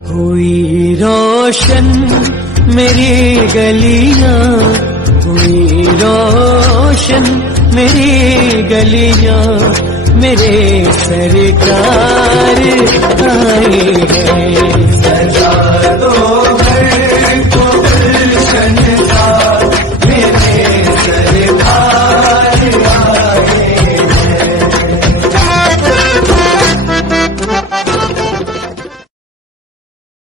हुई रोशन मेरी गलियां, हुई रोशन मेरी गलियां, मेरे सरकार आए हैं।